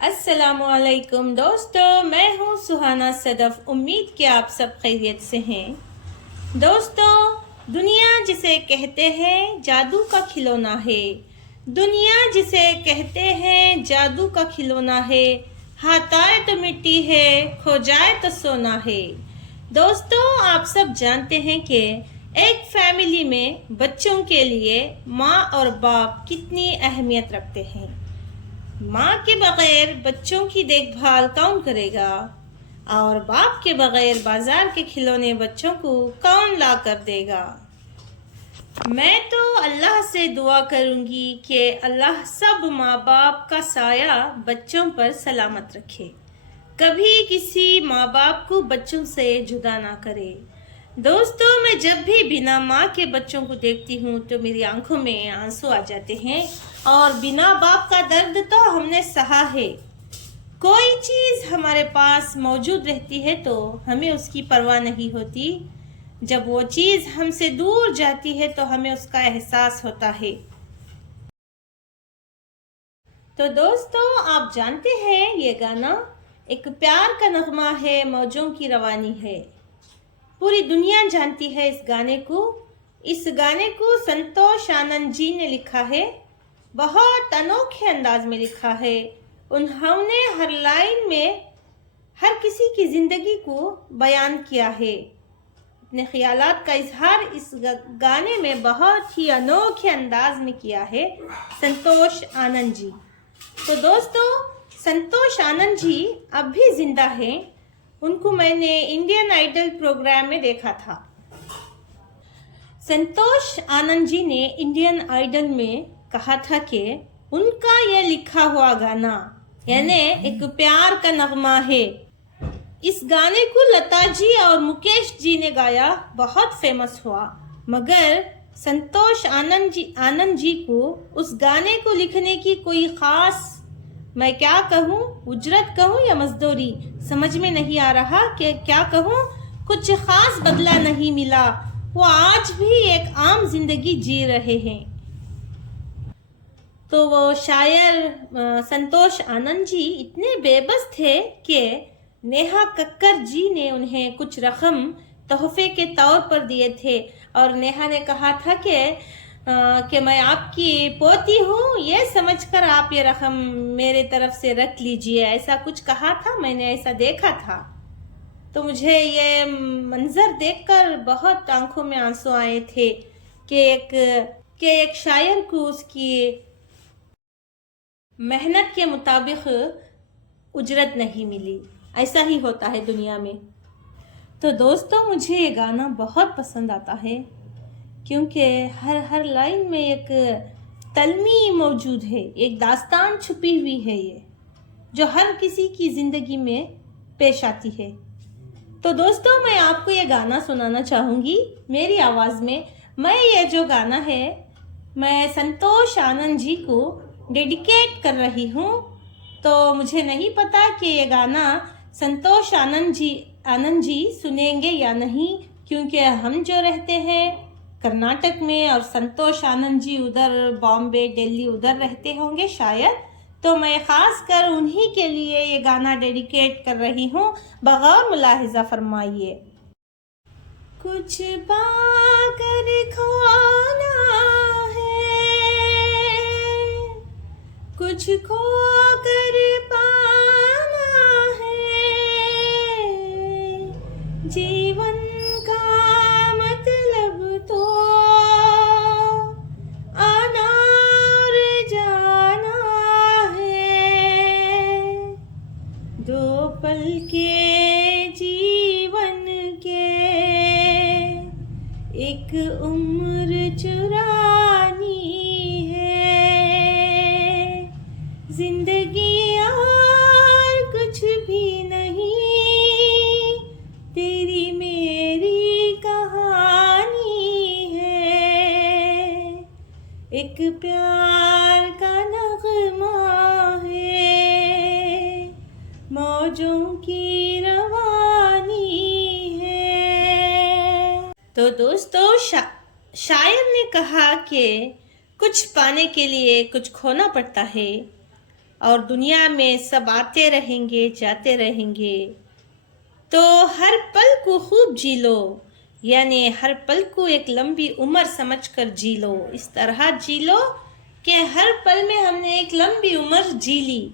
अस्सलामुअलैकुम दोस्तों, मैं हूँ सुहाना सदफ। उम्मीद कि आप सब खैरियत से हैं। दोस्तों, दुनिया जिसे कहते हैं जादू का खिलौना है, दुनिया जिसे कहते हैं जादू का खिलौना है, हाथ आए तो मिट्टी है, खो जाए तो सोना है। दोस्तों, आप सब जानते हैं कि एक फैमिली में बच्चों के लिए माँ और बाप कितनी अहमियत रखते हैं। माँ के बगैर बच्चों की देखभाल कौन करेगा, और बाप के बगैर बाजार के खिलौने बच्चों को कौन ला कर देगा। मैं तो अल्लाह से दुआ करूंगी कि अल्लाह सब माँ बाप का साया बच्चों पर सलामत रखे, कभी किसी माँ बाप को बच्चों से जुदा ना करे। दोस्तों, मैं जब भी बिना माँ के बच्चों को देखती हूँ तो मेरी आंखों में आंसू आ जाते हैं। और बिना बाप का दर्द तो हमने सहा है। कोई चीज़ हमारे पास मौजूद रहती है तो हमें उसकी परवाह नहीं होती, जब वो चीज़ हमसे दूर जाती है तो हमें उसका एहसास होता है। तो दोस्तों, आप जानते हैं ये गाना एक प्यार का नगमा है, मौजों की रवानी है। पूरी दुनिया जानती है इस गाने को। इस गाने को संतोष आनंद जी ने लिखा है, बहुत अनोखे अंदाज में लिखा है। उन्होंने हर लाइन में हर किसी की जिंदगी को बयान किया है। अपने ख्यालात का इजहार इस गाने में बहुत ही अनोखे अंदाज में किया है संतोष आनंद जी। तो दोस्तों, संतोष आनंद जी अब भी जिंदा हैं। उनको मैंने इंडियन आइडल प्रोग्राम में देखा था। संतोष आनंद जी ने इंडियन आइडल में कहा था कि उनका यह लिखा हुआ गाना यानी एक प्यार का नगमा है। इस गाने को लता जी और मुकेश जी ने गाया, बहुत फेमस हुआ। मगर संतोष आनंद जी को उस गाने को लिखने की कोई खास, मैं क्या कहूँ, उजरत कहूँ या मजदूरी, समझ में नहीं आ रहा कि क्या कहूँ। कुछ खास बदला नहीं मिला। वो आज भी एक आम जिंदगी जी रहे हैं। तो वो शायर संतोष आनंद जी इतने बेबस थे कि नेहा कक्कर जी ने उन्हें कुछ रकम तोहफे के तौर पर दिए थे, और नेहा ने कहा था कि मैं आपकी पोती हूँ, ये समझकर आप ये रकम मेरे तरफ से रख लीजिए, ऐसा कुछ कहा था। मैंने ऐसा देखा था। तो मुझे ये मंजर देखकर बहुत आंखों में आंसू आए थे कि एक शायर को उसकी मेहनत के मुताबिक उजरत नहीं मिली। ऐसा ही होता है दुनिया में। तो दोस्तों, मुझे ये गाना बहुत पसंद आता है क्योंकि हर लाइन में एक तलमी मौजूद है, एक दास्तान छुपी हुई है, ये जो हर किसी की ज़िंदगी में पेश आती है। तो दोस्तों, मैं आपको ये गाना सुनाना चाहूँगी मेरी आवाज़ में। ये जो गाना है मैं संतोष आनंद जी को डेडिकेट कर रही हूँ। तो मुझे नहीं पता कि ये गाना संतोष आनंद जी सुनेंगे या नहीं, क्योंकि हम जो रहते हैं कर्नाटक में और संतोष आनंद जी उधर बॉम्बे दिल्ली उधर रहते होंगे शायद। तो मैं ख़ास कर उन्हीं के लिए ये गाना डेडिकेट कर रही हूँ। बगौर मुलाहिज़ा फरमाइए। कुछ पाकर खोना है, कुछ खोकर पाना है, जीवन का मतलब तो आना और जाना है। दो पल के जीवन के एक उम्र चुरानी है। जिंदगी और कुछ भी नहीं, तेरी मेरी कहानी है। एक प्यार का नगमा है, मौजों की रवानी है। तो दोस्तों, शायर ने कहा कि कुछ पाने के लिए कुछ खोना पड़ता है। और दुनिया में सब आते रहेंगे जाते रहेंगे। तो हर पल को खूब जी लो, यानी हर पल को एक लंबी उम्र समझकर जी लो। इस तरह जी लो कि हर पल में हमने एक लंबी उम्र जी ली।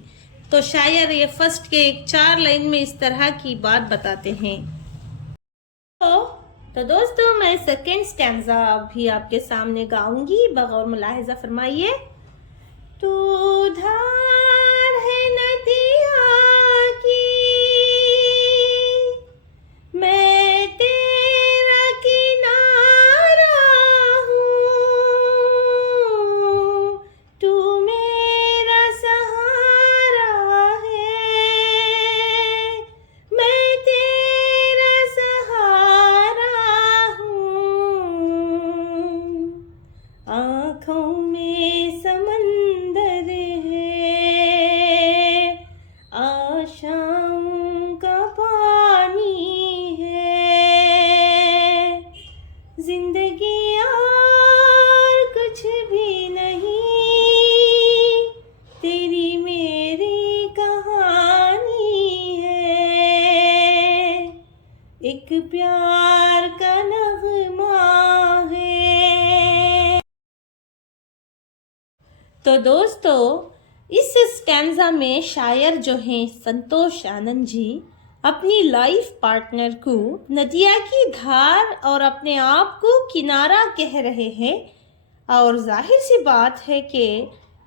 तो शायर ये फर्स्ट के 4 लाइन में इस तरह की बात बताते हैं। तो दोस्तों मैं सेकेंड स्टैंजा भी आपके सामने गाऊंगी, बगौर मुलाहिजा फरमाइए। तू धार है नदिया की, मैं तेरा किनारा हूँ, तू मेरा सहारा है, मैं तेरा सहारा हूँ। आँखों में समंदर है, आशाओं का पानी है, जिंदगी और कुछ भी नहीं, तेरी मेरी कहानी है, एक प्यार का नगमा है। तो दोस्तों इस स्टैंजा में शायर जो हैं संतोष आनंद जी अपनी लाइफ पार्टनर को नदिया की धार और अपने आप को किनारा कह रहे हैं। और जाहिर सी बात है कि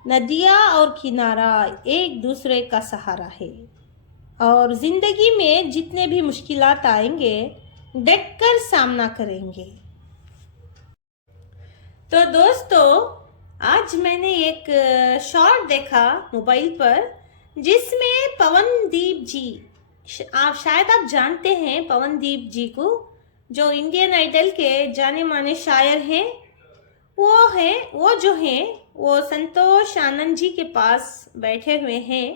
नदिया और किनारा एक दूसरे का सहारा है, और ज़िंदगी में जितने भी मुश्किलात आएंगे डट कर सामना करेंगे। तो दोस्तों आज मैंने एक शॉर्ट देखा मोबाइल पर, जिसमें पवनदीप जी, शायद आप जानते हैं पवनदीप जी को, जो इंडियन आइडल के जाने माने शायर हैं। वो जो हैं वो संतोष आनंद जी के पास बैठे हुए हैं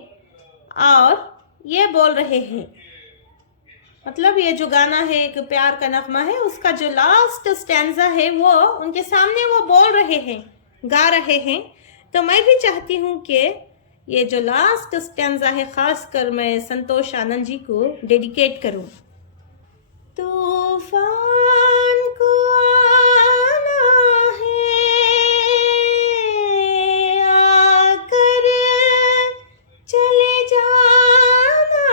और ये बोल रहे हैं, मतलब ये जो गाना है एक प्यार का नगमा है, उसका जो लास्ट स्टैंजा है वो उनके सामने वो बोल रहे हैं, गा रहे हैं। तो मैं भी चाहती हूँ कि ये जो लास्ट स्टैंजा है खास कर मैं संतोष आनंद जी को डेडिकेट करूँ। तूफान को आना है, आकर चले जाना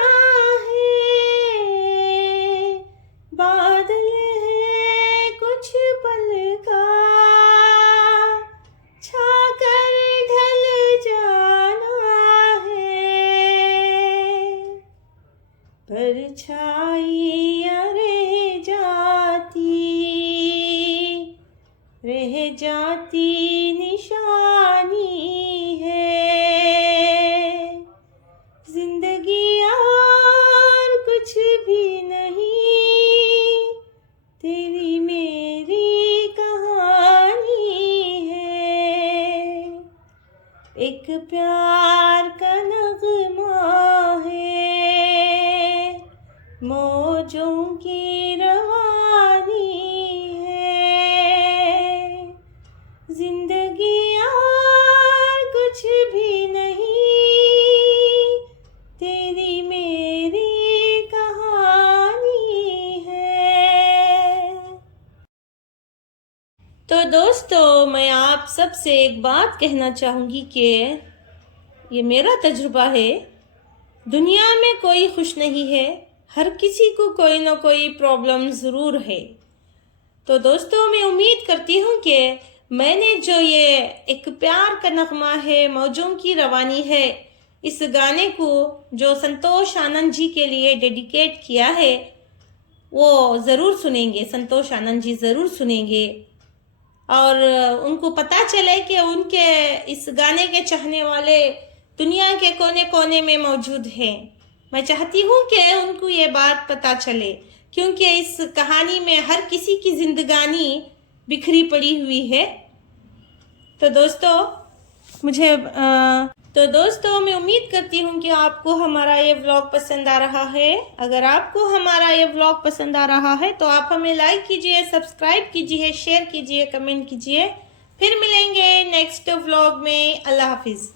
है, बादल है कुछ पल का, छाकर ढल जाना है, परछाइयाँ रह जाती निशानी है, जिंदगी और कुछ भी नहीं, तेरी मेरी कहानी है, एक प्यार का नगमा है, मौजों की रवानी है, जिंदगी और कुछ भी नहीं, तेरी मेरी कहानी है। तो दोस्तों मैं आप सबसे एक बात कहना चाहूँगी कि ये मेरा तजुर्बा है, दुनिया में कोई खुश नहीं है, हर किसी को कोई ना कोई प्रॉब्लम ज़रूर है। तो दोस्तों मैं उम्मीद करती हूँ कि मैंने जो ये एक प्यार का नगमा है, मौजों की रवानी है, इस गाने को जो संतोष आनंद जी के लिए डेडिकेट किया है वो ज़रूर सुनेंगे, संतोष आनंद जी ज़रूर सुनेंगे और उनको पता चले कि उनके इस गाने के चाहने वाले दुनिया के कोने कोने में मौजूद हैं। मैं चाहती हूँ कि उनको ये बात पता चले, क्योंकि इस कहानी में हर किसी की जिंदगानी बिखरी पड़ी हुई है। तो दोस्तों मैं उम्मीद करती हूँ कि आपको हमारा ये व्लॉग पसंद आ रहा है। अगर आपको हमारा ये व्लॉग पसंद आ रहा है तो आप हमें लाइक कीजिए, सब्सक्राइब कीजिए, शेयर कीजिए, कमेंट कीजिए। फिर मिलेंगे नेक्स्ट व्लॉग में। अल्लाह हाफिज़।